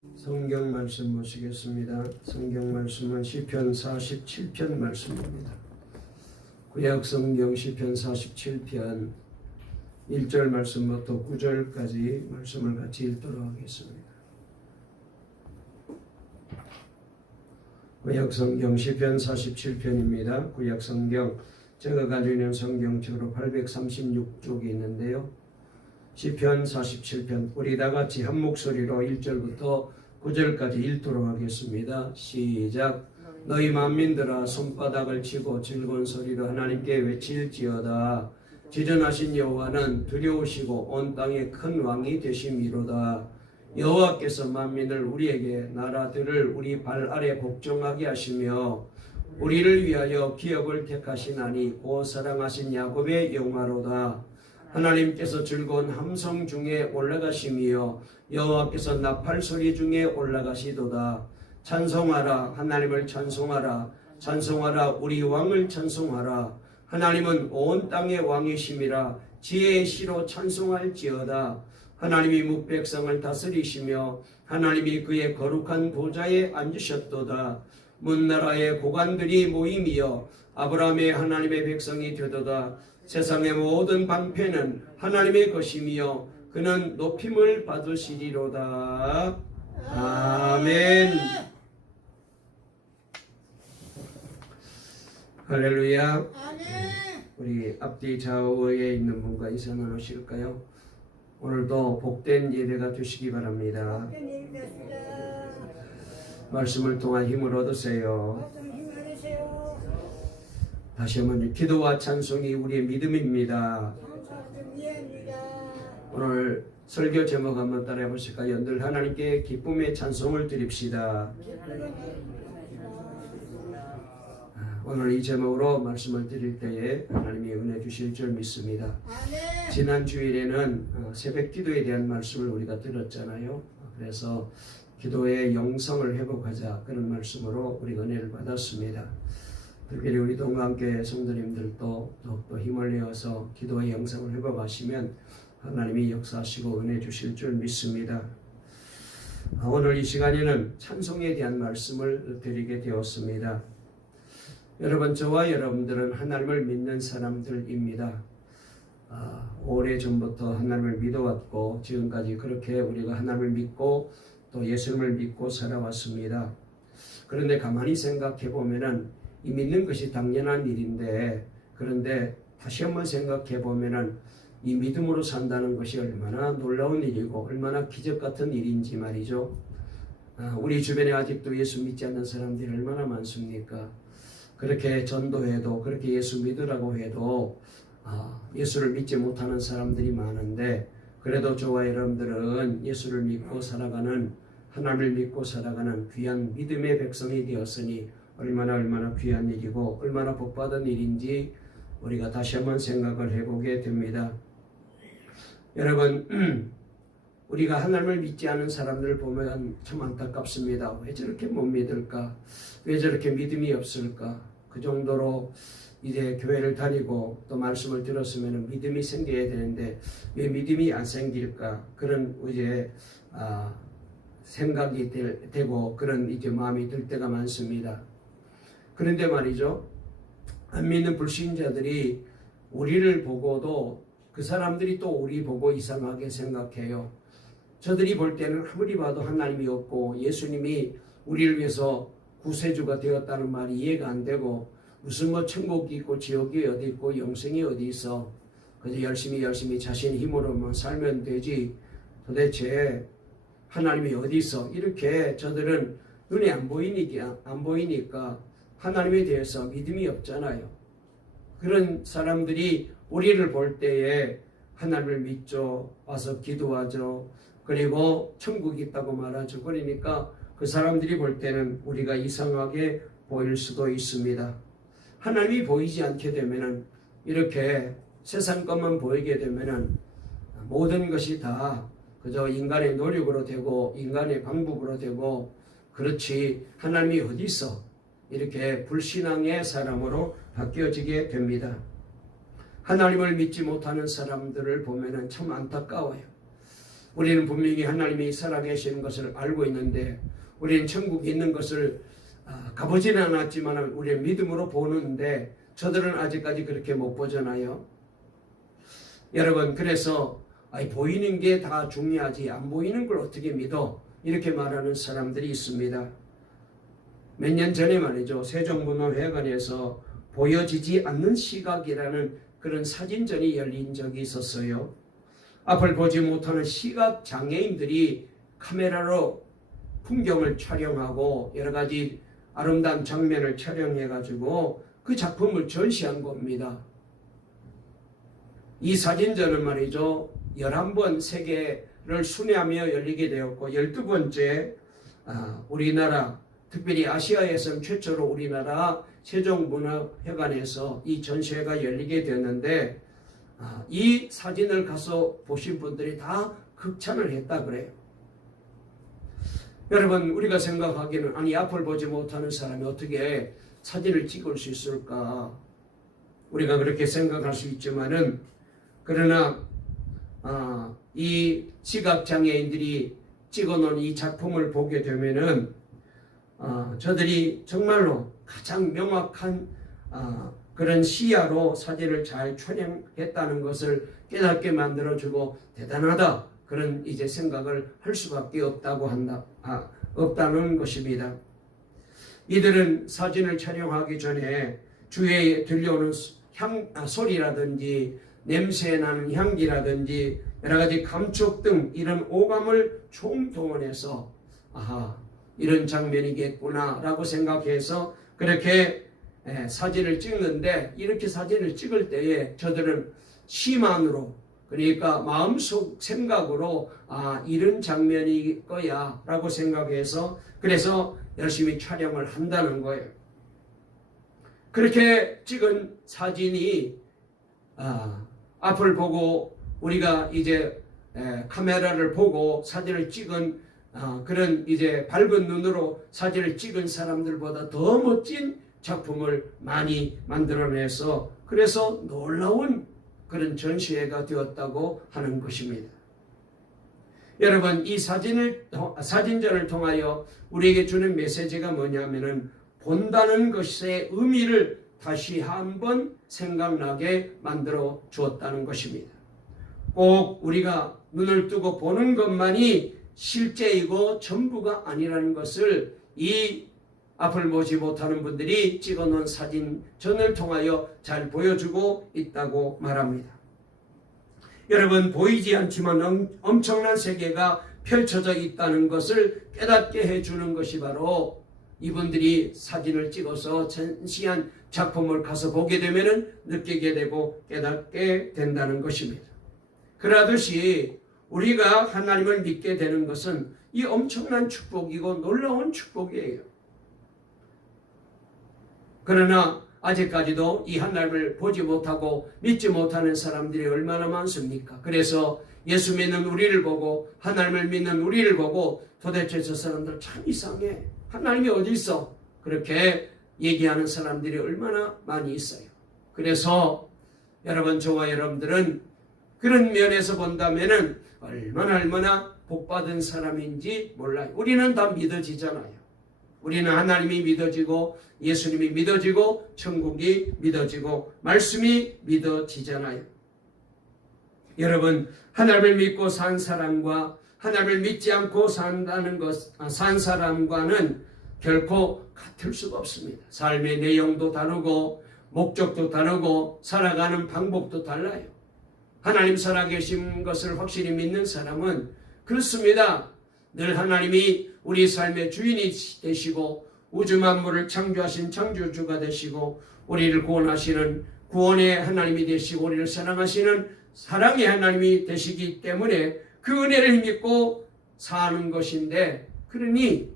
성경 말씀 보시겠습니다. 성경 말씀은 시편 47편 말씀입니다. 구약 성경 시편 47편 1절 말씀부터 9절까지 말씀을 같이 읽도록 하겠습니다. 구약 성경 시편 47편입니다. 구약 성경 제가 가지고 있는 성경책으로 836쪽이 있는데요. 시편 47편 우리 다같이 한 목소리로 1절부터 9절까지 읽도록 하겠습니다. 시작. 너희 만민들아 손바닥을 치고 즐거운 소리로 하나님께 외칠지어다. 지전하신 여호와는 두려우시고 온 땅의 큰 왕이 되심이로다. 여호와께서 만민을 우리에게 나라들을 우리 발 아래 복종하게 하시며 우리를 위하여 기업을 택하시나니 곧 사랑하신 야곱의 영화로다. 하나님께서 즐거운 함성 중에 올라가심이요 여호와께서 나팔 소리 중에 올라가시도다. 찬송하라 하나님을 찬송하라. 찬송하라 우리 왕을 찬송하라. 하나님은 온 땅의 왕이심이라. 지혜의 시로 찬송할지어다. 하나님이 묵백성을 다스리시며 하나님이 그의 거룩한 보좌에 앉으셨도다. 문나라의 고관들이 모임이여 아브라함의 하나님의 백성이 되도다. 세상의 모든 방패는 하나님의 것이며 그는 높임을 받으시리로다. 아멘. 할렐루야. 우리 앞뒤 좌우에 있는 분과 인사 나누실까요? 오늘도 복된 예배가 되시기 바랍니다. 말씀을 통한 힘을 얻으세요. 다시 한번 기도와 찬송이 우리의 믿음입니다. 오늘 설교 제목 한번 따라해 보실까요? 늘 하나님께 기쁨의 찬송을 드립시다. 오늘 이 제목으로 말씀을 드릴 때에 하나님이 은혜 주실 줄 믿습니다. 지난 주일에는 새벽 기도에 대한 말씀을 우리가 들었잖아요. 그래서 기도의 영성을 회복하자 그런 말씀으로 우리가 은혜를 받았습니다. 특별히 우리 동감교회 성도님들도 더욱더 힘을 내어서 기도의 영성을 회복하시면 하나님이 역사하시고 은혜 주실 줄 믿습니다. 오늘 이 시간에는 찬송에 대한 말씀을 드리게 되었습니다. 여러분, 저와 여러분들은 하나님을 믿는 사람들입니다. 오래전부터 하나님을 믿어왔고 지금까지 그렇게 우리가 하나님을 믿고 또 예수님을 믿고 살아왔습니다. 그런데 가만히 생각해 보면은 이 믿는 것이 당연한 일인데, 그런데 다시 한번 생각해 보면은 이 믿음으로 산다는 것이 얼마나 놀라운 일이고 얼마나 기적 같은 일인지 말이죠. 우리 주변에 아직도 예수 믿지 않는 사람들이 얼마나 많습니까? 그렇게 전도해도 그렇게 예수 믿으라고 해도 예수를 믿지 못하는 사람들이 많은데, 그래도 저와 여러분들은 예수를 믿고 살아가는, 하나님을 믿고 살아가는 귀한 믿음의 백성이 되었으니 얼마나 귀한 일이고 얼마나 복받은 일인지 우리가 다시 한번 생각을 해보게 됩니다. 여러분, 우리가 하나님을 믿지 않은 사람들을 보면 참 안타깝습니다. 왜 저렇게 못 믿을까? 왜 저렇게 믿음이 없을까? 그 정도로 이제 교회를 다니고 또 말씀을 들었으면 믿음이 생겨야 되는데 왜 믿음이 안 생길까? 그런 이제 생각이 되고 그런 이제 마음이 들 때가 많습니다. 그런데 말이죠, 안 믿는 불신자들이 우리를 보고도 그 사람들이 또 우리 보고 이상하게 생각해요. 저들이 볼 때는 아무리 봐도 하나님이 없고 예수님이 우리를 위해서 구세주가 되었다는 말이 이해가 안 되고, 무슨 뭐 천국이 있고 지옥이 어디 있고 영생이 어디 있어, 그저 열심히 자신의 힘으로만 살면 되지 도대체 하나님이 어디 있어, 이렇게 저들은 눈에 안 보이니까 하나님에 대해서 믿음이 없잖아요. 그런 사람들이 우리를 볼 때에 하나님을 믿죠, 와서 기도하죠, 그리고 천국이 있다고 말하죠. 그러니까 그 사람들이 볼 때는 우리가 이상하게 보일 수도 있습니다. 하나님이 보이지 않게 되면은, 이렇게 세상 것만 보이게 되면은 모든 것이 다 그저 인간의 노력으로 되고 인간의 방법으로 되고, 그렇지 하나님이 어디 있어, 이렇게 불신앙의 사람으로 바뀌어지게 됩니다. 하나님을 믿지 못하는 사람들을 보면은 참 안타까워요. 우리는 분명히 하나님이 살아계시는 것을 알고 있는데 우리는 천국에 있는 것을 가보지는 않았지만 우리는 믿음으로 보는데 저들은 아직까지 그렇게 못 보잖아요. 여러분, 그래서 보이는 게 다 중요하지 안 보이는 걸 어떻게 믿어? 이렇게 말하는 사람들이 있습니다. 몇 년 전에 말이죠. 세종문화회관에서 보여지지 않는 시각이라는 그런 사진전이 열린 적이 있었어요. 앞을 보지 못하는 시각 장애인들이 카메라로 풍경을 촬영하고 여러 가지 아름다운 장면을 촬영해가지고 그 작품을 전시한 겁니다. 이 사진전은 말이죠. 11번 세계를 순회하며 열리게 되었고 12번째 우리나라 특별히 아시아에서는 최초로 우리나라 세종문화회관에서 이 전시회가 열리게 되었는데 이 사진을 가서 보신 분들이 다 극찬을 했다 그래요. 여러분, 우리가 생각하기에는 아니 앞을 보지 못하는 사람이 어떻게 사진을 찍을 수 있을까? 우리가 그렇게 생각할 수 있지만은 그러나 이 시각장애인들이 찍어놓은 이 작품을 보게 되면은 저들이 정말로 가장 명확한 그런 시야로 사진을 잘 촬영했다는 것을 깨닫게 만들어주고 대단하다 그런 이제 생각을 할 수밖에 없다는 것입니다. 이들은 사진을 촬영하기 전에 주위에 들려오는 소리라든지 냄새 나는 향기라든지 여러 가지 감촉 등 이런 오감을 총동원해서 이런 장면이겠구나 라고 생각해서 그렇게 사진을 찍는데 이렇게 사진을 찍을 때에 저들은 시만으로 그러니까 마음속 생각으로 이런 장면일 거야 라고 생각해서 그래서 열심히 촬영을 한다는 거예요. 그렇게 찍은 사진이 앞을 보고 우리가 이제 카메라를 보고 사진을 찍은 그런 이제 밝은 눈으로 사진을 찍은 사람들보다 더 멋진 작품을 많이 만들어내서 그래서 놀라운 그런 전시회가 되었다고 하는 것입니다. 여러분, 이 사진전을 통하여 우리에게 주는 메시지가 뭐냐면은 본다는 것의 의미를 다시 한번 생각나게 만들어 주었다는 것입니다. 꼭 우리가 눈을 뜨고 보는 것만이 실제이고 전부가 아니라는 것을 이 앞을 보지 못하는 분들이 찍어놓은 사진전을 통하여 잘 보여주고 있다고 말합니다. 여러분, 보이지 않지만 엄청난 세계가 펼쳐져 있다는 것을 깨닫게 해주는 것이 바로 이분들이 사진을 찍어서 전시한 작품을 가서 보게 되면 느끼게 되고 깨닫게 된다는 것입니다. 그러듯이 우리가 하나님을 믿게 되는 것은 이 엄청난 축복이고 놀라운 축복이에요. 그러나 아직까지도 이 하나님을 보지 못하고 믿지 못하는 사람들이 얼마나 많습니까? 그래서 예수 믿는 우리를 보고 하나님을 믿는 우리를 보고 도대체 저 사람들 참 이상해. 하나님이 어디 있어? 그렇게 얘기하는 사람들이 얼마나 많이 있어요. 그래서 여러분, 저와 여러분들은 그런 면에서 본다면은 얼마나 복받은 사람인지 몰라요. 우리는 다 믿어지잖아요. 우리는 하나님이 믿어지고 예수님이 믿어지고 천국이 믿어지고 말씀이 믿어지잖아요. 여러분, 하나님을 믿고 산 사람과 하나님을 믿지 않고 산 사람과는 결코 같을 수가 없습니다. 삶의 내용도 다르고 목적도 다르고 살아가는 방법도 달라요. 하나님 살아계신 것을 확실히 믿는 사람은 그렇습니다. 늘 하나님이 우리 삶의 주인이 되시고 우주 만물을 창조하신 창조주가 되시고 우리를 구원하시는 구원의 하나님이 되시고 우리를 사랑하시는 사랑의 하나님이 되시기 때문에 그 은혜를 믿고 사는 것인데, 그러니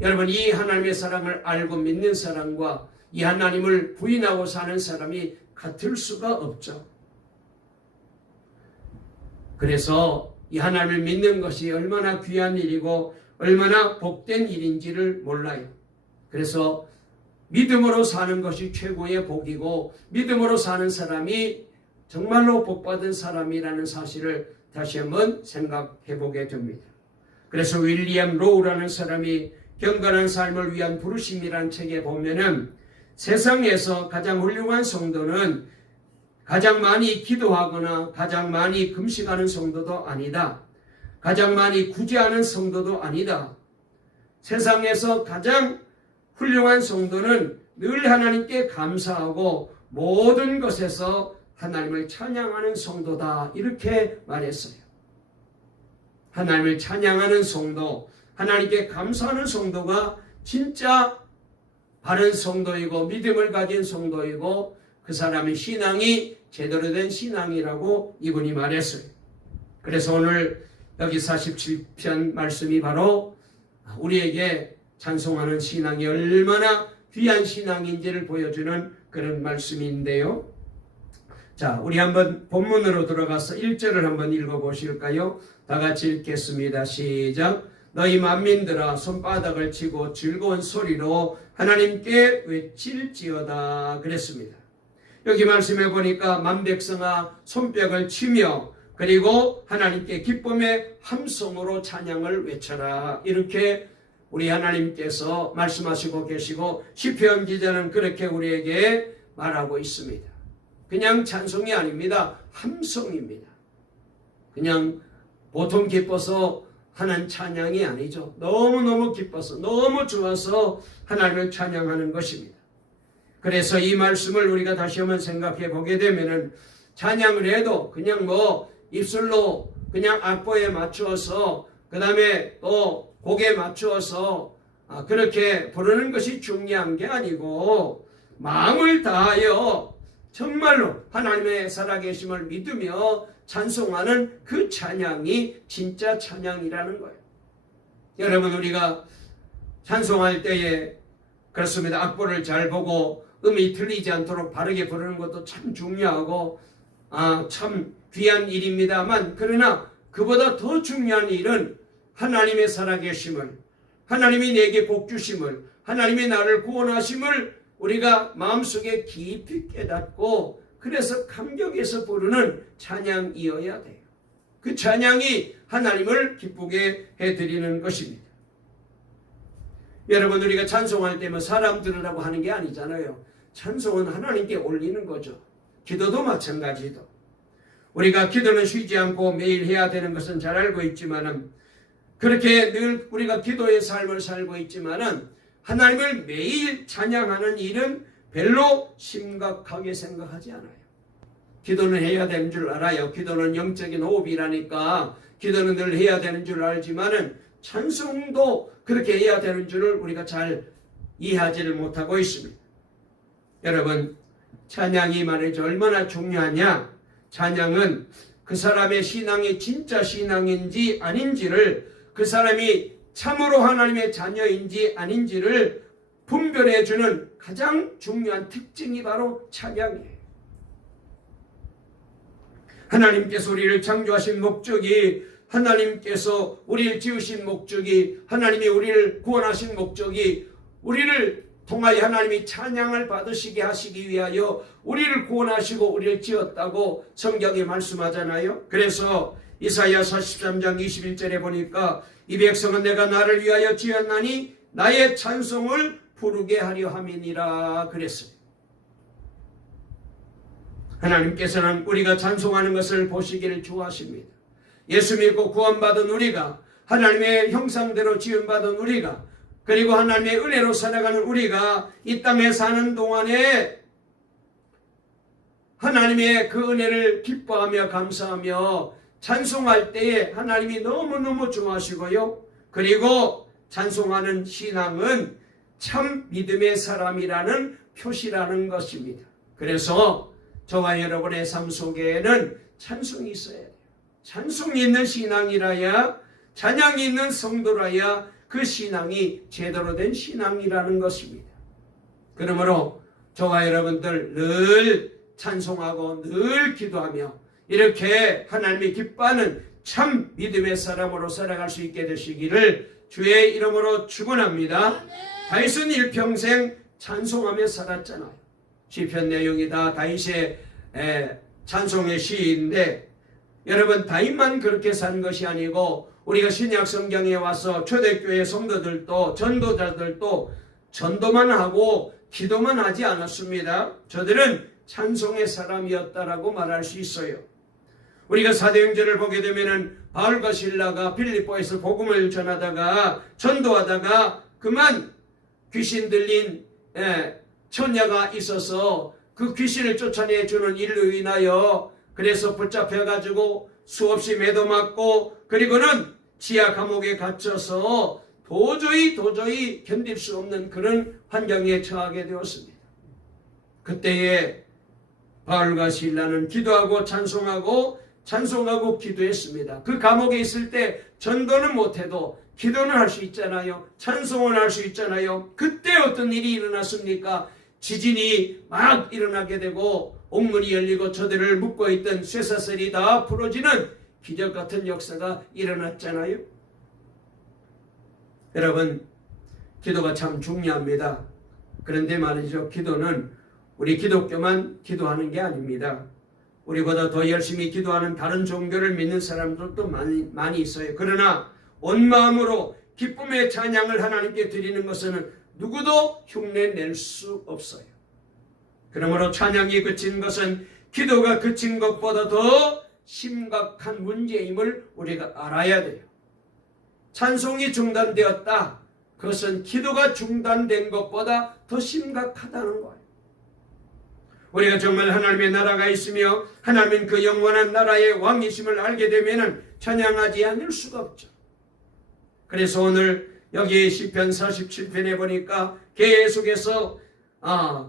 여러분, 이 하나님의 사랑을 알고 믿는 사람과 이 하나님을 부인하고 사는 사람이 같을 수가 없죠. 그래서 이 하나님을 믿는 것이 얼마나 귀한 일이고 얼마나 복된 일인지를 몰라요. 그래서 믿음으로 사는 것이 최고의 복이고 믿음으로 사는 사람이 정말로 복받은 사람이라는 사실을 다시 한번 생각해 보게 됩니다. 그래서 윌리엄 로우라는 사람이 경건한 삶을 위한 부르심이라는 책에 보면은 세상에서 가장 훌륭한 성도는 가장 많이 기도하거나 가장 많이 금식하는 성도도 아니다. 가장 많이 구제하는 성도도 아니다. 세상에서 가장 훌륭한 성도는 늘 하나님께 감사하고 모든 것에서 하나님을 찬양하는 성도다. 이렇게 말했어요. 하나님을 찬양하는 성도, 하나님께 감사하는 성도가 진짜 바른 성도이고 믿음을 가진 성도이고 그 사람의 신앙이 제대로 된 신앙이라고 이분이 말했어요. 그래서 오늘 여기 47편 말씀이 바로 우리에게 찬송하는 신앙이 얼마나 귀한 신앙인지를 보여주는 그런 말씀인데요. 자, 우리 한번 본문으로 들어가서 1절을 한번 읽어보실까요? 다 같이 읽겠습니다. 시작. 너희 만민들아 손바닥을 치고 즐거운 소리로 하나님께 외칠지어다 그랬습니다. 여기 말씀해 보니까 만백성아 손뼉을 치며 그리고 하나님께 기쁨의 함성으로 찬양을 외쳐라. 이렇게 우리 하나님께서 말씀하시고 계시고 시편 기자는 그렇게 우리에게 말하고 있습니다. 그냥 찬송이 아닙니다. 함성입니다. 그냥 보통 기뻐서 하는 찬양이 아니죠. 너무너무 기뻐서 너무 좋아서 하나님을 찬양하는 것입니다. 그래서 이 말씀을 우리가 다시 한번 생각해 보게 되면은 찬양을 해도 그냥 입술로 그냥 악보에 맞추어서 그 다음에 또 곡에 맞추어서 그렇게 부르는 것이 중요한 게 아니고 마음을 다하여 정말로 하나님의 살아계심을 믿으며 찬송하는 그 찬양이 진짜 찬양이라는 거예요. 여러분 우리가 찬송할 때에 그렇습니다. 악보를 잘 보고 음이 틀리지 않도록 바르게 부르는 것도 참 중요하고 참 귀한 일입니다만 그러나 그보다 더 중요한 일은 하나님의 살아계심을 하나님이 내게 복 주심을 하나님이 나를 구원하심을 우리가 마음속에 깊이 깨닫고 그래서 감격해서 부르는 찬양이어야 돼요. 그 찬양이 하나님을 기쁘게 해드리는 것입니다. 여러분 우리가 찬송할 때면 사람 들으라고 하는 게 아니잖아요. 찬송은 하나님께 올리는 거죠. 기도도 마찬가지도. 우리가 기도는 쉬지 않고 매일 해야 되는 것은 잘 알고 있지만은 그렇게 늘 우리가 기도의 삶을 살고 있지만은 하나님을 매일 찬양하는 일은 별로 심각하게 생각하지 않아요. 기도는 해야 되는 줄 알아요. 기도는 영적인 호흡이라니까 기도는 늘 해야 되는 줄 알지만은 찬송도 그렇게 해야 되는 줄을 우리가 잘 이해하지를 못하고 있습니다. 여러분 찬양이 말이죠. 얼마나 중요하냐. 찬양은 그 사람의 신앙이 진짜 신앙인지 아닌지를 그 사람이 참으로 하나님의 자녀인지 아닌지를 분별해주는 가장 중요한 특징이 바로 찬양이에요. 하나님께서 우리를 창조하신 목적이 하나님께서 우리를 지으신 목적이 하나님이 우리를 구원하신 목적이 우리를 통하여 하나님이 찬양을 받으시게 하시기 위하여 우리를 구원하시고 우리를 지었다고 성경이 말씀하잖아요. 그래서 이사야 43장 21절에 보니까 이 백성은 내가 나를 위하여 지었나니 나의 찬송을 부르게 하려 함이니라 그랬어요. 하나님께서는 우리가 찬송하는 것을 보시기를 좋아하십니다. 예수 믿고 구원받은 우리가 하나님의 형상대로 지음받은 우리가 그리고 하나님의 은혜로 살아가는 우리가 이 땅에 사는 동안에 하나님의 그 은혜를 기뻐하며 감사하며 찬송할 때에 하나님이 너무너무 좋아하시고요. 그리고 찬송하는 신앙은 참 믿음의 사람이라는 표시라는 것입니다. 그래서 저와 여러분의 삶 속에는 찬송이 있어야 돼요. 찬송이 있는 신앙이라야 찬양이 있는 성도라야 그 신앙이 제대로 된 신앙이라는 것입니다. 그러므로 저와 여러분들 늘 찬송하고 늘 기도하며 이렇게 하나님이 기뻐하는 참 믿음의 사람으로 살아갈 수 있게 되시기를 주의 이름으로 축원합니다. 다윗은 일평생 찬송하며 살았잖아요. 시편 내용이 다 다윗의 찬송의 시인데 여러분 다윗만 그렇게 산 것이 아니고 우리가 신약 성경에 와서 초대교회 성도들도 전도자들도 전도만 하고 기도만 하지 않았습니다. 저들은 찬송의 사람이었다라고 말할 수 있어요. 우리가 사도행전을 보게 되면은 바울과 실라가 빌립보에서 복음을 전하다가 전도하다가 그만 귀신 들린 처녀가 있어서 그 귀신을 쫓아내주는 일로 인하여 그래서 붙잡혀가지고 수없이 매도 맞고 그리고는 지하 감옥에 갇혀서 도저히 견딜 수 없는 그런 환경에 처하게 되었습니다. 그때에 바울과 실라는 기도하고 찬송하고 기도했습니다. 그 감옥에 있을 때 전도는 못해도 기도는 할 수 있잖아요. 찬송은 할 수 있잖아요. 그때 어떤 일이 일어났습니까? 지진이 막 일어나게 되고 옥문이 열리고 저들을 묶고 있던 쇠사슬이 다 풀어지는 기적 같은 역사가 일어났잖아요. 여러분, 기도가 참 중요합니다. 그런데 말이죠, 기도는 우리 기독교만 기도하는 게 아닙니다. 우리보다 더 열심히 기도하는 다른 종교를 믿는 사람들도 많이 있어요. 그러나 온 마음으로 기쁨의 찬양을 하나님께 드리는 것은 누구도 흉내낼 수 없어요. 그러므로 찬양이 그친 것은 기도가 그친 것보다 더 심각한 문제임을 우리가 알아야 돼요. 찬송이 중단되었다. 그것은 기도가 중단된 것보다 더 심각하다는 거예요. 우리가 정말 하나님의 나라가 있으며 하나님은 그 영원한 나라의 왕이심을 알게 되면 찬양하지 않을 수가 없죠. 그래서 오늘 여기 시편 47편에 보니까 계속해서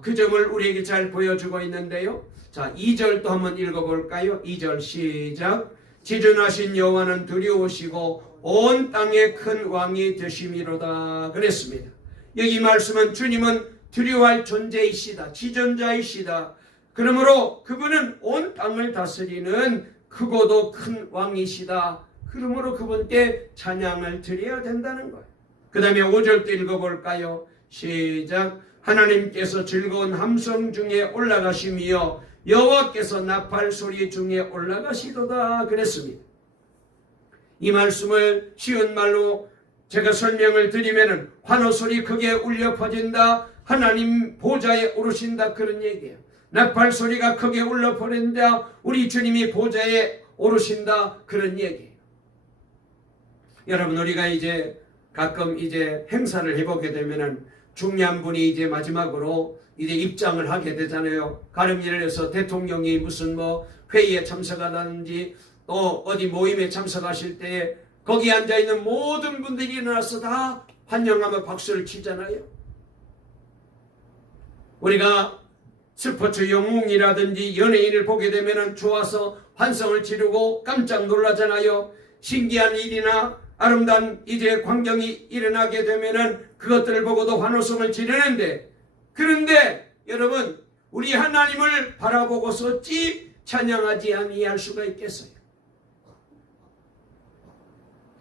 그 점을 우리에게 잘 보여주고 있는데요. 자, 2절도 한번 읽어볼까요? 2절 시작. 지존하신 여호와는 두려우시고 온 땅의 큰 왕이 되심이로다 그랬습니다. 여기 말씀은 주님은 두려워할 존재이시다. 지존자이시다. 그러므로 그분은 온 땅을 다스리는 크고도 큰 왕이시다. 그러므로 그분께 찬양을 드려야 된다는 거예요. 그 다음에 5절도 읽어볼까요? 시작. 하나님께서 즐거운 함성 중에 올라가시며 여호와께서 나팔 소리 중에 올라가시도다 그랬습니다. 이 말씀을 쉬운 말로 제가 설명을 드리면 환호 소리 크게 울려 퍼진다. 하나님 보좌에 오르신다 그런 얘기예요. 나팔 소리가 크게 울려 퍼진다. 우리 주님이 보좌에 오르신다 그런 얘기예요. 여러분, 우리가 이제 가끔 이제 행사를 해보게 되면은 중요한 분이 이제 마지막으로 이제 입장을 하게 되잖아요. 가령 예를 들어서 대통령이 무슨 회의에 참석하다든지 또 어디 모임에 참석하실 때 거기 앉아있는 모든 분들이 일어나서 다 환영하며 박수를 치잖아요. 우리가 스포츠 영웅이라든지 연예인을 보게 되면 좋아서 환성을 지르고 깜짝 놀라잖아요. 신기한 일이나 아름다운 이제 광경이 일어나게 되면은 그것들을 보고도 환호성을 지르는데, 그런데 여러분, 우리 하나님을 바라보고서 어찌 찬양하지 아니할 수가 있겠어요?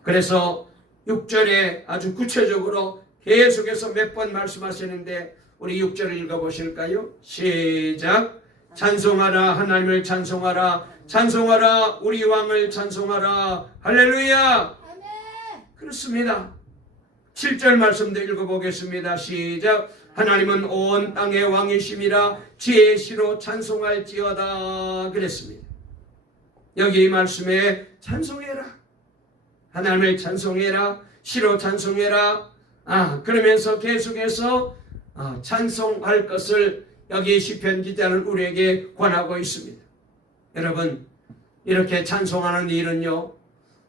그래서 6절에 아주 구체적으로 계속해서 몇 번 말씀하시는데 우리 6절을 읽어보실까요? 시작. 찬송하라, 하나님을 찬송하라, 찬송하라, 우리 왕을 찬송하라. 할렐루야. 그렇습니다. 7절 말씀도 읽어보겠습니다. 시작. 하나님은 온 땅의 왕이심이라 지혜의 시로 찬송할지어다 그랬습니다. 여기 이 말씀에 찬송해라, 하나님을 찬송해라, 시로 찬송해라. 그러면서 계속해서 찬송할 것을 여기 시편 기자는 우리에게 권하고 있습니다. 여러분, 이렇게 찬송하는 일은요,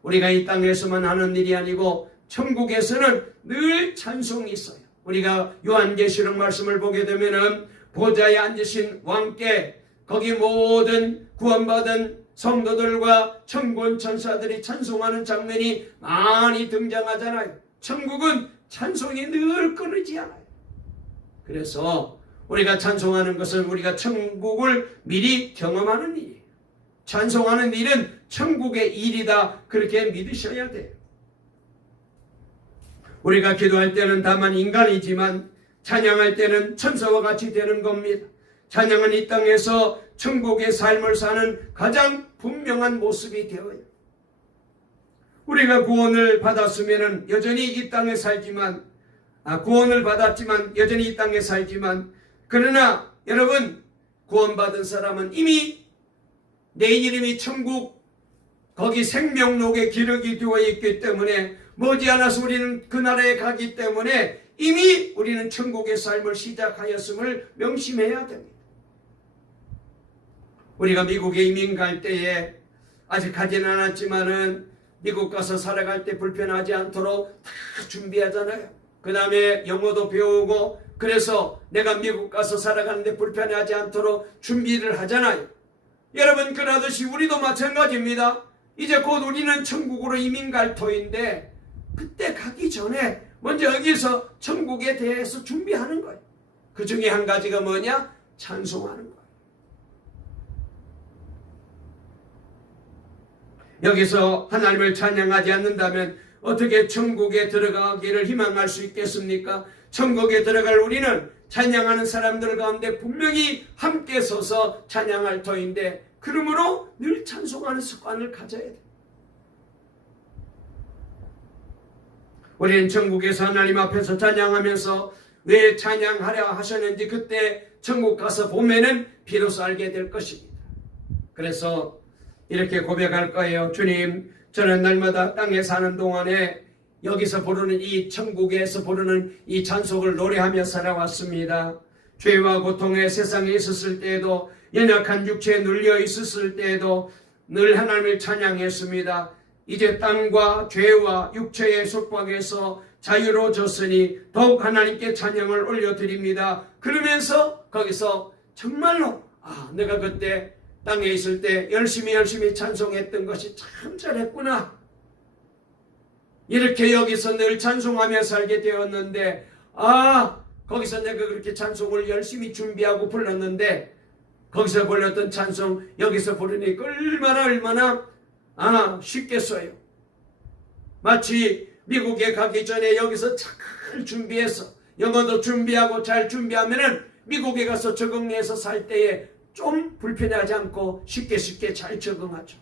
우리가 이 땅에서만 하는 일이 아니고 천국에서는 늘 찬송이 있어요. 우리가 요한계시록 말씀을 보게 되면은 보좌에 앉으신 왕께 거기 모든 구원받은 성도들과 천군 천사들이 찬송하는 장면이 많이 등장하잖아요. 천국은 찬송이 늘 끊이지 않아요. 그래서 우리가 찬송하는 것은 우리가 천국을 미리 경험하는 일이에요. 찬송하는 일은 천국의 일이다, 그렇게 믿으셔야 돼요. 우리가 기도할 때는 다만 인간이지만 찬양할 때는 천사와 같이 되는 겁니다. 찬양은 이 땅에서 천국의 삶을 사는 가장 분명한 모습이 되어요. 우리가 구원을 받았으면 여전히 이 땅에 살지만, 구원을 받았지만 여전히 이 땅에 살지만, 그러나 여러분, 구원받은 사람은 이미 내 이름이 천국 거기 생명록에 기록이 되어 있기 때문에 머지않아서 우리는 그 나라에 가기 때문에 이미 우리는 천국의 삶을 시작하였음을 명심해야 됩니다. 우리가 미국에 이민 갈 때에 아직 가지는 않았지만은 미국 가서 살아갈 때 불편하지 않도록 다 준비하잖아요. 그 다음에 영어도 배우고, 그래서 내가 미국 가서 살아가는데 불편하지 않도록 준비를 하잖아요. 여러분, 그러듯이 우리도 마찬가지입니다. 이제 곧 우리는 천국으로 이민 갈 터인데, 그때 가기 전에 먼저 여기서 천국에 대해서 준비하는 거예요. 그 중에 한 가지가 뭐냐? 찬송하는 거예요. 여기서 하나님을 찬양하지 않는다면 어떻게 천국에 들어가기를 희망할 수 있겠습니까? 천국에 들어갈 우리는 찬양하는 사람들 가운데 분명히 함께 서서 찬양할 터인데, 그러므로 늘 찬송하는 습관을 가져야 돼. 우리는 천국에서 하나님 앞에서 찬양하면서 왜 찬양하려 하셨는지 그때 천국 가서 보면은 비로소 알게 될 것입니다. 그래서 이렇게 고백할 거예요. 주님, 저는 날마다 땅에 사는 동안에 여기서 부르는 이 천국에서 부르는 이 찬송을 노래하며 살아왔습니다. 죄와 고통에 세상에 있었을 때에도, 연약한 육체에 눌려 있었을 때에도 늘 하나님을 찬양했습니다. 이제 땅과 죄와 육체의 속박에서 자유로워졌으니 더욱 하나님께 찬양을 올려드립니다. 그러면서 거기서 정말로 내가 그때 땅에 있을 때 열심히 찬송했던 것이 참 잘했구나, 이렇게 여기서 늘 찬송하며 살게 되었는데, 거기서 내가 그렇게 찬송을 열심히 준비하고 불렀는데 거기서 불렀던 찬송 여기서 부르니까 얼마나 쉽겠어요. 마치 미국에 가기 전에 여기서 잘 준비해서 영어도 준비하고 잘 준비하면은 미국에 가서 적응해서 살 때에 좀 불편하지 않고 쉽게 잘 적응하죠.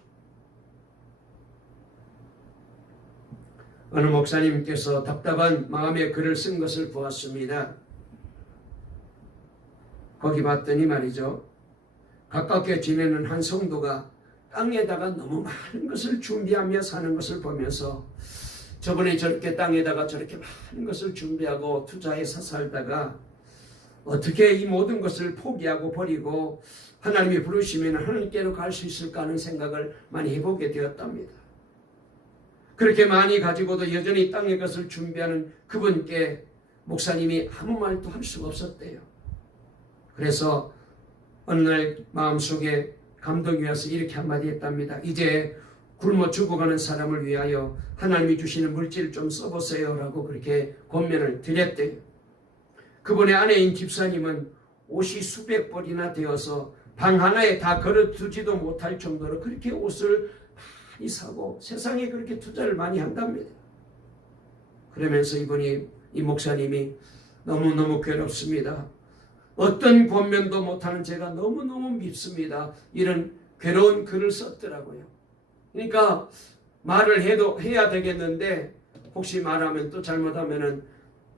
어느 목사님께서 답답한 마음에 글을 쓴 것을 보았습니다. 거기 봤더니 말이죠, 가깝게 지내는 한 성도가 땅에다가 너무 많은 것을 준비하며 사는 것을 보면서, 저번에 저렇게 땅에다가 저렇게 많은 것을 준비하고 투자해서 살다가 어떻게 이 모든 것을 포기하고 버리고 하나님이 부르시면 하나님께로 갈 수 있을까 하는 생각을 많이 해보게 되었답니다. 그렇게 많이 가지고도 여전히 땅의 것을 준비하는 그분께 목사님이 아무 말도 할 수가 없었대요. 그래서 어느 날 마음속에 감동이 와서 이렇게 한마디 했답니다. 이제 굶어 죽어가는 사람을 위하여 하나님이 주시는 물질을 좀 써보세요 라고 그렇게 권면을 드렸대요. 그분의 아내인 집사님은 옷이 수백 벌이나 되어서 방 하나에 다 걸어두지도 못할 정도로 그렇게 옷을 많이 사고 세상에 그렇게 투자를 많이 한답니다. 그러면서 이 목사님이 너무너무 괴롭습니다. 어떤 권면도 못하는 제가 너무너무 밉습니다. 이런 괴로운 글을 썼더라고요. 그러니까 말을 해야 되겠는데 혹시 말하면 또 잘못하면은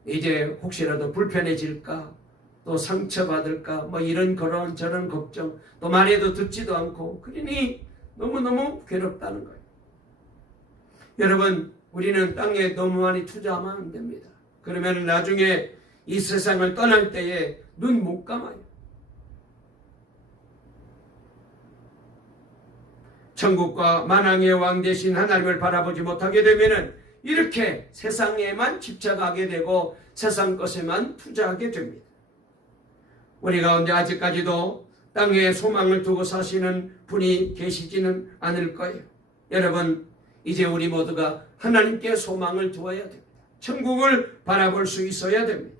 이제 혹시라도 불편해질까, 또 상처받을까, 이런 그런 저런 걱정, 또 말해도 듣지도 않고, 그러니 너무너무 괴롭다는 거예요. 여러분, 우리는 땅에 너무 많이 투자하면 안 됩니다. 그러면 나중에 이 세상을 떠날 때에 눈 못 감아요. 천국과 만왕의 왕 대신 하나님을 바라보지 못하게 되면은 이렇게 세상에만 집착하게 되고 세상 것에만 투자하게 됩니다. 우리 가운데 아직까지도 땅에 소망을 두고 사시는 분이 계시지는 않을 거예요. 여러분, 이제 우리 모두가 하나님께 소망을 두어야 됩니다. 천국을 바라볼 수 있어야 됩니다.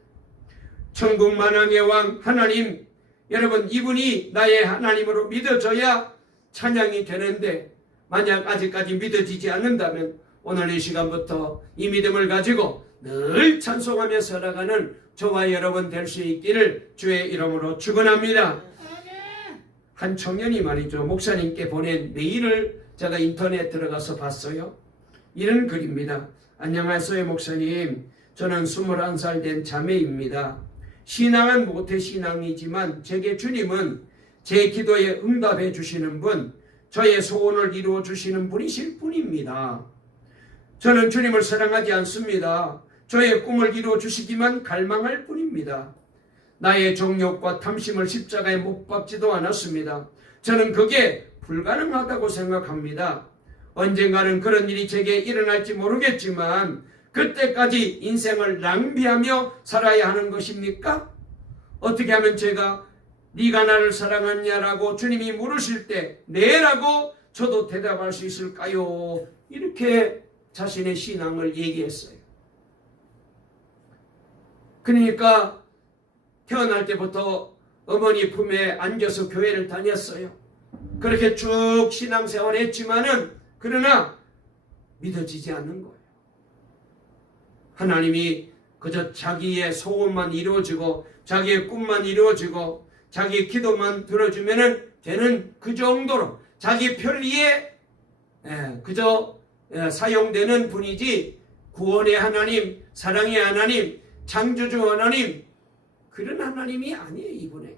천국 만왕의 왕 하나님, 여러분, 이분이 나의 하나님으로 믿어져야 찬양이 되는데, 만약 아직까지 믿어지지 않는다면 오늘 이 시간부터 이 믿음을 가지고 늘 찬송하며 살아가는 저와 여러분 될 수 있기를 주의 이름으로 축원합니다. 한 청년이 말이죠. 목사님께 보낸 메일을 제가 인터넷 들어가서 봤어요. 이런 글입니다. 안녕하세요 목사님. 저는 21살 된 자매입니다. 신앙은 모태신앙이지만 제게 주님은 제 기도에 응답해 주시는 분, 저의 소원을 이루어 주시는 분이실 뿐입니다. 저는 주님을 사랑하지 않습니다. 저의 꿈을 이루어 주시기만 갈망할 뿐입니다. 나의 정욕과 탐심을 십자가에 못 박지도 않았습니다. 저는 그게 불가능하다고 생각합니다. 언젠가는 그런 일이 제게 일어날지 모르겠지만 그때까지 인생을 낭비하며 살아야 하는 것입니까? 어떻게 하면 제가 네가 나를 사랑하냐라고 주님이 물으실 때 네라고 저도 대답할 수 있을까요? 이렇게 자신의 신앙을 얘기했어요. 그러니까 태어날 때부터 어머니 품에 안겨서 교회를 다녔어요. 그렇게 쭉 신앙생활 했지만은 그러나 믿어지지 않는 거예요. 하나님이 그저 자기의 소원만 이루어지고 자기의 꿈만 이루어지고 자기의 기도만 들어주면은 되는 그 정도로 자기 편리에 그저 사용되는 분이지 구원의 하나님, 사랑의 하나님, 창조주 하나님 그런 하나님이 아니에요. 이분에게.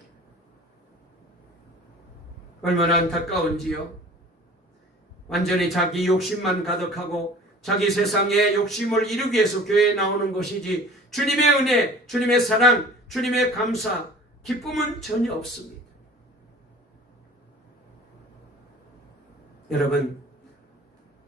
얼마나 안타까운지요. 완전히 자기 욕심만 가득하고 자기 세상의 욕심을 이루기 위해서 교회에 나오는 것이지 주님의 은혜, 주님의 사랑, 주님의 감사, 기쁨은 전혀 없습니다. 여러분,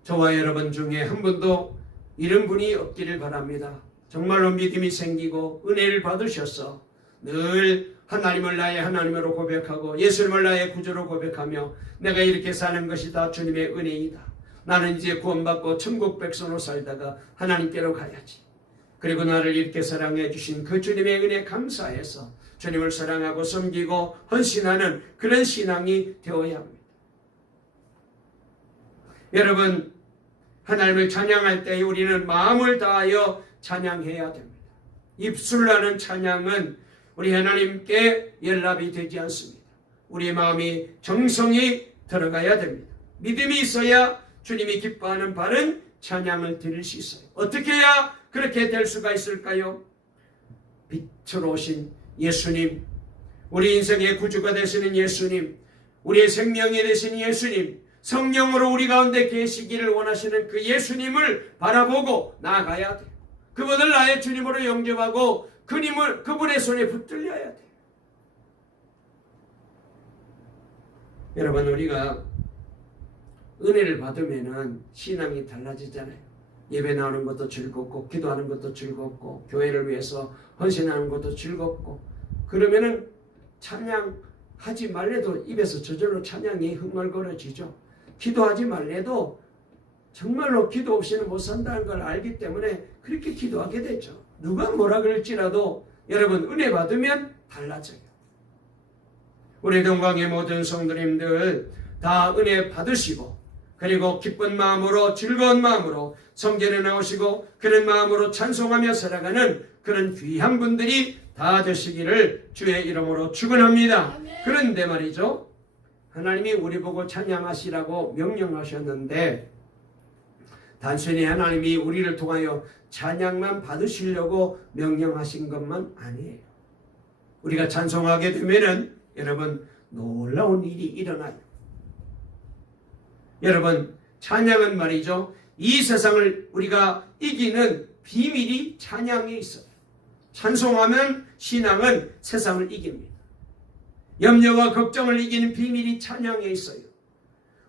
저와 여러분 중에 한 분도 이런 분이 없기를 바랍니다. 정말로 믿음이 생기고 은혜를 받으셔서 늘 하나님을 나의 하나님으로 고백하고 예수님을 나의 구주로 고백하며 내가 이렇게 사는 것이 다 주님의 은혜이다. 나는 이제 구원받고 천국 백성으로 살다가 하나님께로 가야지. 그리고 나를 이렇게 사랑해 주신 그 주님의 은혜 감사해서 주님을 사랑하고 섬기고 헌신하는 그런 신앙이 되어야 합니다. 여러분, 하나님을 찬양할 때 우리는 마음을 다하여 찬양해야 됩니다. 입술로 하는 찬양은 우리 하나님께 연락이 되지 않습니다. 우리의 마음이 정성이 들어가야 됩니다. 믿음이 있어야 주님이 기뻐하는 바른 찬양을 드릴 수 있어요. 어떻게 해야 그렇게 될 수가 있을까요? 빛으로 오신 예수님, 우리 인생의 구주가 되시는 예수님, 우리의 생명이 되시는 예수님, 성령으로 우리 가운데 계시기를 원하시는 그 예수님을 바라보고 나아가야 돼요. 그분을 나의 주님으로 영접하고 그분의 손에 붙들려야 돼요. 여러분, 우리가 은혜를 받으면은 신앙이 달라지잖아요. 예배 나오는 것도 즐겁고 기도하는 것도 즐겁고 교회를 위해서 헌신하는 것도 즐겁고 그러면은 찬양하지 말래도 입에서 저절로 찬양이 흥얼거려지죠. 기도하지 말래도 정말로 기도 없이는 못 산다는 걸 알기 때문에 그렇게 기도하게 되죠. 누가 뭐라 그럴지라도 여러분 은혜 받으면 달라져요. 우리 동광의 모든 성도님들 다 은혜 받으시고 그리고 기쁜 마음으로 즐거운 마음으로 성전에 나오시고 그런 마음으로 찬송하며 살아가는 그런 귀한 분들이 다 되시기를 주의 이름으로 축원합니다. 그런데 말이죠, 하나님이 우리 보고 찬양하시라고 명령하셨는데 단순히 하나님이 우리를 통하여 찬양만 받으시려고 명령하신 것만 아니에요. 우리가 찬송하게 되면은 여러분 놀라운 일이 일어나요. 여러분, 찬양은 말이죠, 이 세상을 우리가 이기는 비밀이 찬양에 있어요. 찬송하면 신앙은 세상을 이깁니다. 염려와 걱정을 이기는 비밀이 찬양에 있어요.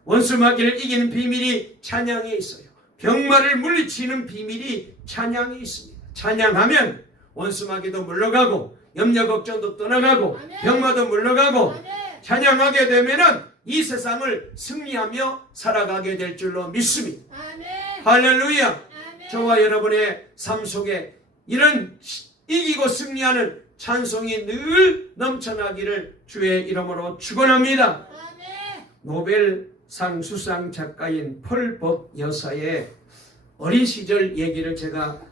원수마귀를 이기는 비밀이 찬양에 있어요. 병마를 물리치는 비밀이 찬양에 있습니다. 찬양하면 원수마귀도 물러가고 염려 걱정도 떠나가고 병마도 물러가고 찬양하게 되면은 이 세상을 승리하며 살아가게 될 줄로 믿습니다. 아멘. 할렐루야. 아멘. 저와 여러분의 삶 속에 이런 이기고 승리하는 찬송이 늘 넘쳐나기를 주의 이름으로 축원합니다. 아멘. 노벨상 수상 작가인 펄벅 여사의 어린 시절 얘기를 제가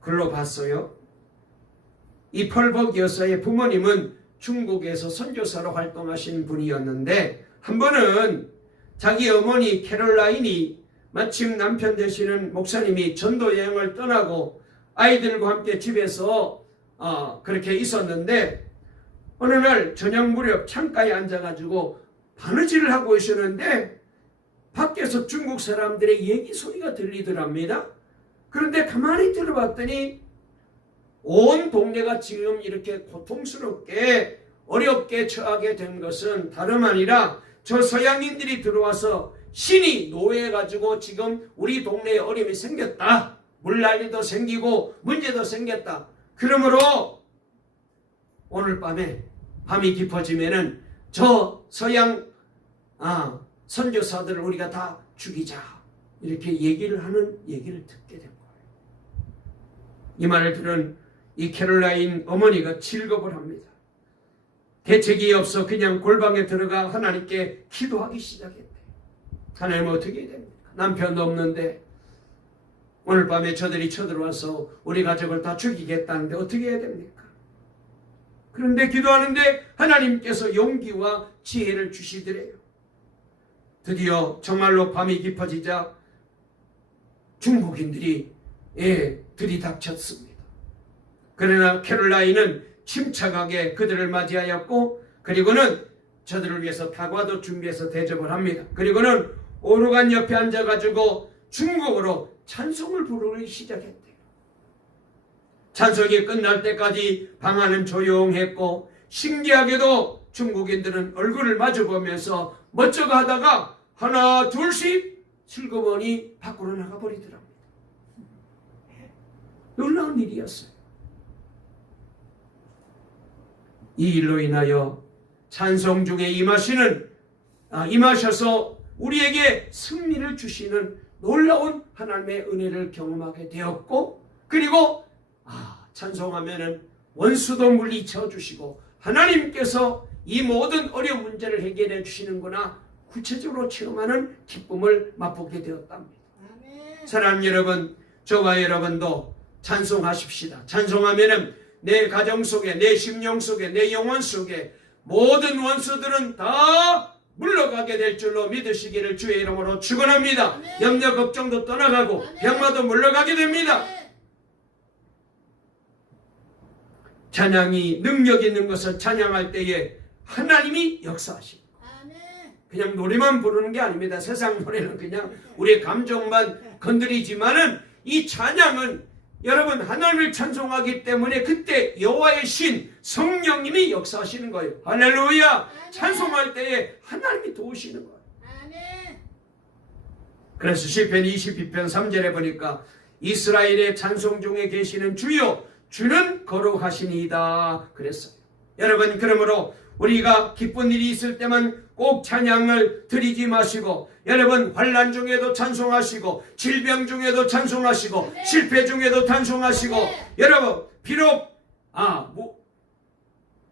글로 봤어요. 이 펄벅 여사의 부모님은 중국에서 선교사로 활동하신 분이었는데, 한 번은 자기 어머니 캐롤라인이 마침 남편 되시는 목사님이 전도 여행을 떠나고 아이들과 함께 집에서 그렇게 있었는데, 어느 날 저녁 무렵 창가에 앉아가지고 바느질을 하고 있었는데 밖에서 중국 사람들의 얘기 소리가 들리더랍니다. 그런데 가만히 들어봤더니 온 동네가 지금 이렇게 고통스럽게 어렵게 처하게 된 것은 다름 아니라 저 서양인들이 들어와서 신이 노예해가지고 지금 우리 동네에 어려움이 생겼다. 물난리도 생기고 문제도 생겼다. 그러므로 오늘 밤이 깊어지면은 저 서양 선교사들을 우리가 다 죽이자. 이렇게 얘기를 듣게 된 거예요. 이 말을 들은 이 캐롤라인 어머니가 질겁을 합니다. 대책이 없어 그냥 골방에 들어가 하나님께 기도하기 시작했대. 하나님 어떻게 해야 됩니까? 남편도 없는데 오늘 밤에 저들이 쳐들어와서 우리 가족을 다 죽이겠다는데 어떻게 해야 됩니까? 그런데 기도하는데 하나님께서 용기와 지혜를 주시더래요. 드디어 정말로 밤이 깊어지자 중국인들이 들이닥쳤습니다. 그러나 캐롤라인은 침착하게 그들을 맞이하였고, 그리고는 저들을 위해서 다과도 준비해서 대접을 합니다. 그리고는 오르간 옆에 앉아가지고 중국어로 찬송을 부르기 시작했대요. 찬송이 끝날 때까지 방 안은 조용했고, 신기하게도 중국인들은 얼굴을 마주보면서 멋쩍어 하다가 하나 둘씩 슬그머니 밖으로 나가버리더랍니다. 놀라운 일이었어요. 이 일로 인하여 찬송 중에 임하셔서 우리에게 승리를 주시는 놀라운 하나님의 은혜를 경험하게 되었고, 그리고 찬송하면은 원수도 물리쳐 주시고 하나님께서 이 모든 어려운 문제를 해결해 주시는구나 구체적으로 체험하는 기쁨을 맛보게 되었답니다. 아멘. 사랑하는 여러분, 저와 여러분도 찬송하십시다. 찬송하면은 내 가정 속에, 내 심령 속에, 내 영혼 속에 모든 원수들은 다 물러가게 될 줄로 믿으시기를 주의 이름으로 축원합니다. 아멘. 염려 걱정도 떠나가고 아멘. 병마도 물러가게 됩니다. 아멘. 찬양이 능력 있는 것을 찬양할 때에 하나님이 역사하십니다. 그냥 노래만 부르는 게 아닙니다. 세상 노래는 그냥 우리의 감정만 건드리지만은 이 찬양은 여러분 하나님을 찬송하기 때문에 그때 여호와의 신 성령님이 역사하시는 거예요. 할렐루야. 찬송할 때에 하나님이 도우시는 거예요. 그래서 시편 22편 3절에 보니까 이스라엘의 찬송 중에 계시는 주여 주는 거룩하시니이다 그랬어요. 여러분, 그러므로 우리가 기쁜 일이 있을 때만 꼭 찬양을 드리지 마시고, 여러분 환난 중에도 찬송하시고, 질병 중에도 찬송하시고, 네. 실패 중에도 찬송하시고, 네. 여러분 비록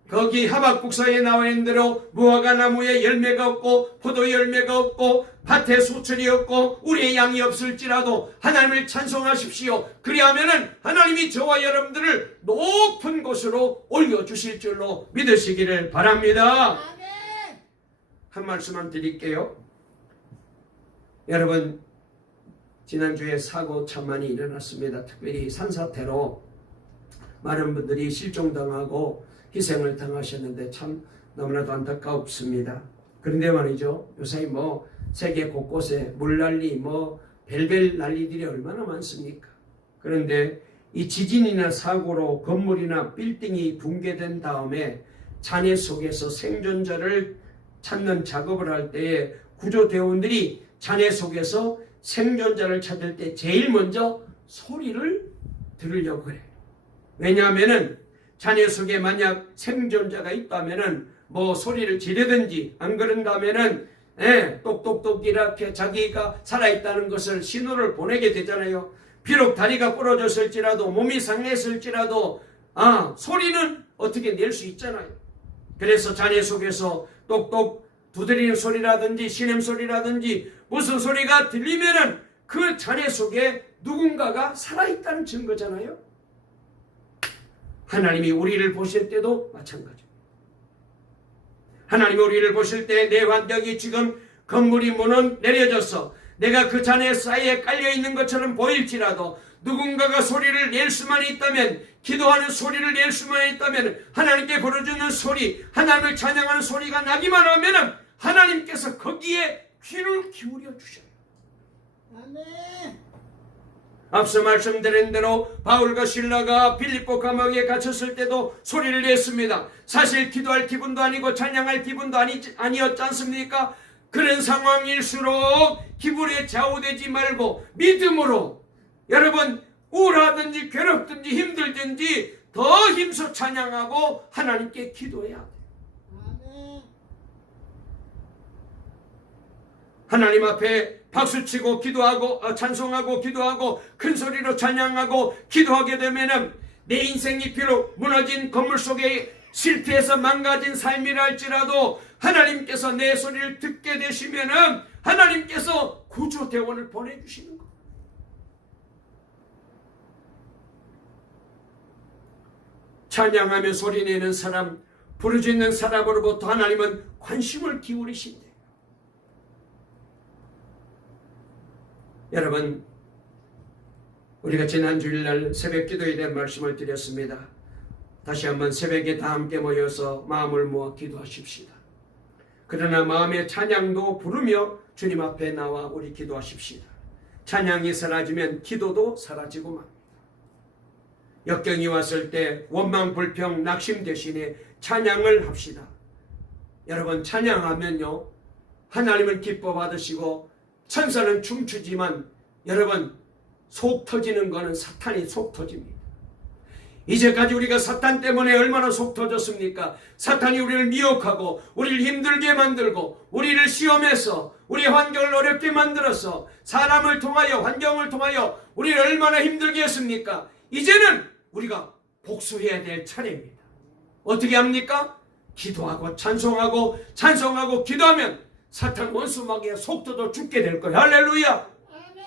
거기 하박국서에 나와 있는 대로 무화과 나무에 열매가 없고 포도 열매가 없고 밭에 소출이 없고 우리의 양이 없을지라도 하나님을 찬송하십시오. 그리하면은 하나님이 저와 여러분들을 높은 곳으로 올려주실 줄로 믿으시기를 바랍니다. 아멘. 한 말씀만 드릴게요. 여러분, 지난주에 사고 참 많이 일어났습니다. 특별히 산사태로 많은 분들이 실종당하고 희생을 당하셨는데 참 너무나도 안타깝습니다. 그런데 말이죠, 요새 세계 곳곳에 물난리 별별 난리들이 얼마나 많습니까? 그런데 이 지진이나 사고로 건물이나 빌딩이 붕괴된 다음에 잔해 속에서 생존자를 찾는 작업을 할 때에 구조대원들이 잔해 속에서 생존자를 찾을 때 제일 먼저 소리를 들으려고 그래요. 왜냐하면은 잔해 속에 만약 생존자가 있다면은 소리를 지르든지 안 그런다면은 똑똑똑 이렇게 자기가 살아있다는 것을 신호를 보내게 되잖아요. 비록 다리가 부러졌을지라도 몸이 상했을지라도 소리는 어떻게 낼 수 있잖아요. 그래서 잔해 속에서 똑똑 두드리는 소리라든지 신음소리라든지 무슨 소리가 들리면은 그 잔해 속에 누군가가 살아있다는 증거잖아요. 하나님이 우리를 보실 때도 마찬가지입니다. 하나님 우리를 보실 때 내 환경이 지금 건물이 무너 내려져서 내가 그 잔해 사이에 깔려있는 것처럼 보일지라도 누군가가 소리를 낼 수만 있다면, 기도하는 소리를 낼 수만 있다면, 하나님께 부르짖는 소리, 하나님을 찬양하는 소리가 나기만 하면 하나님께서 거기에 귀를 기울여 주셔요. 아멘. 앞서 말씀드린 대로 바울과 실라가 빌립보 감옥에 갇혔을 때도 소리를 냈습니다. 사실 기도할 기분도 아니고 찬양할 기분도 아니었지 않습니까? 그런 상황일수록 기분에 좌우되지 말고 믿음으로, 여러분 우울하든지 괴롭든지 힘들든지 더 힘써 찬양하고 하나님께 기도해야 돼요. 아멘. 하나님 앞에 박수치고 기도하고 찬송하고 기도하고 큰 소리로 찬양하고 기도하게 되면은 내 인생이 비록 무너진 건물 속에 실패해서 망가진 삶이라 할지라도 하나님께서 내 소리를 듣게 되시면은 하나님께서 구조대원을 보내주시는 거예요. 찬양하며 소리내는 사람, 부르짖는 사람으로부터 하나님은 관심을 기울이신대. 여러분, 우리가 지난 주일날 새벽 기도에 대한 말씀을 드렸습니다. 다시 한번 새벽에 다 함께 모여서 마음을 모아 기도하십시다. 그러나 마음의 찬양도 부르며 주님 앞에 나와 우리 기도하십시다. 찬양이 사라지면 기도도 사라지고 맙니다. 역경이 왔을 때 원망, 불평, 낙심 대신에 찬양을 합시다. 여러분, 찬양하면요 하나님을 기뻐 받으시고 천사는 춤추지만 여러분 속 터지는 거는 사탄이 속 터집니다. 이제까지 우리가 사탄 때문에 얼마나 속 터졌습니까? 사탄이 우리를 미혹하고 우리를 힘들게 만들고 우리를 시험해서 우리 환경을 어렵게 만들어서 사람을 통하여 환경을 통하여 우리를 얼마나 힘들게 했습니까? 이제는 우리가 복수해야 될 차례입니다. 어떻게 합니까? 기도하고 찬송하고 기도하면 사탄 원수마귀의 속 터져 죽게 될 거예요. 할렐루야.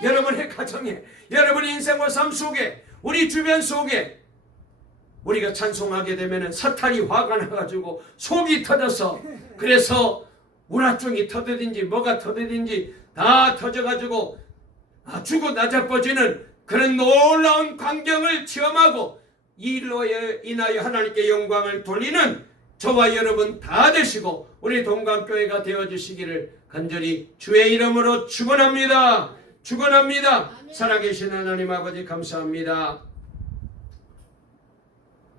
여러분의 가정에, 여러분의 인생과 삶 속에, 우리 주변 속에 우리가 찬송하게 되면 사탄이 화가 나가지고 속이 터져서, 그래서 우라증이 터지든지 뭐가 터지든지 다 터져가지고 죽고 나자빠지는 그런 놀라운 광경을 체험하고 이 일로 인하여 하나님께 영광을 돌리는 저와 여러분 다 되시고 우리 동강교회가 되어주시기를 간절히 주의 이름으로 축원합니다. 축원합니다. 살아계신 하나님 아버지 감사합니다.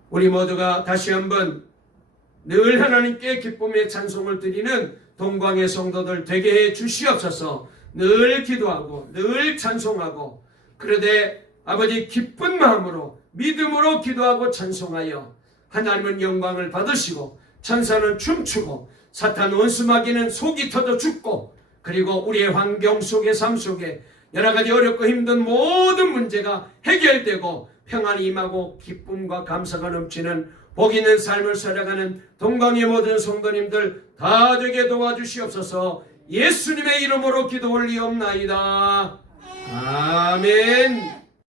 우리 모두가 다시 한번 늘 하나님께 기쁨의 찬송을 드리는 동광의 성도들 되게 해 주시옵소서. 늘 기도하고 늘 찬송하고 그러되 아버지 기쁜 마음으로 믿음으로 기도하고 찬송하여 하나님은 영광을 받으시고 천사는 춤추고 사탄 원수마귀는 속이 터져 죽고 그리고 우리의 환경 속에 삶 속에 여러 가지 어렵고 힘든 모든 문제가 해결되고 평안이 임하고 기쁨과 감사가 넘치는 복 있는 삶을 살아가는 동강의 모든 성도님들 다 되게 도와주시옵소서. 예수님의 이름으로 기도 올리옵나이다. 아멘.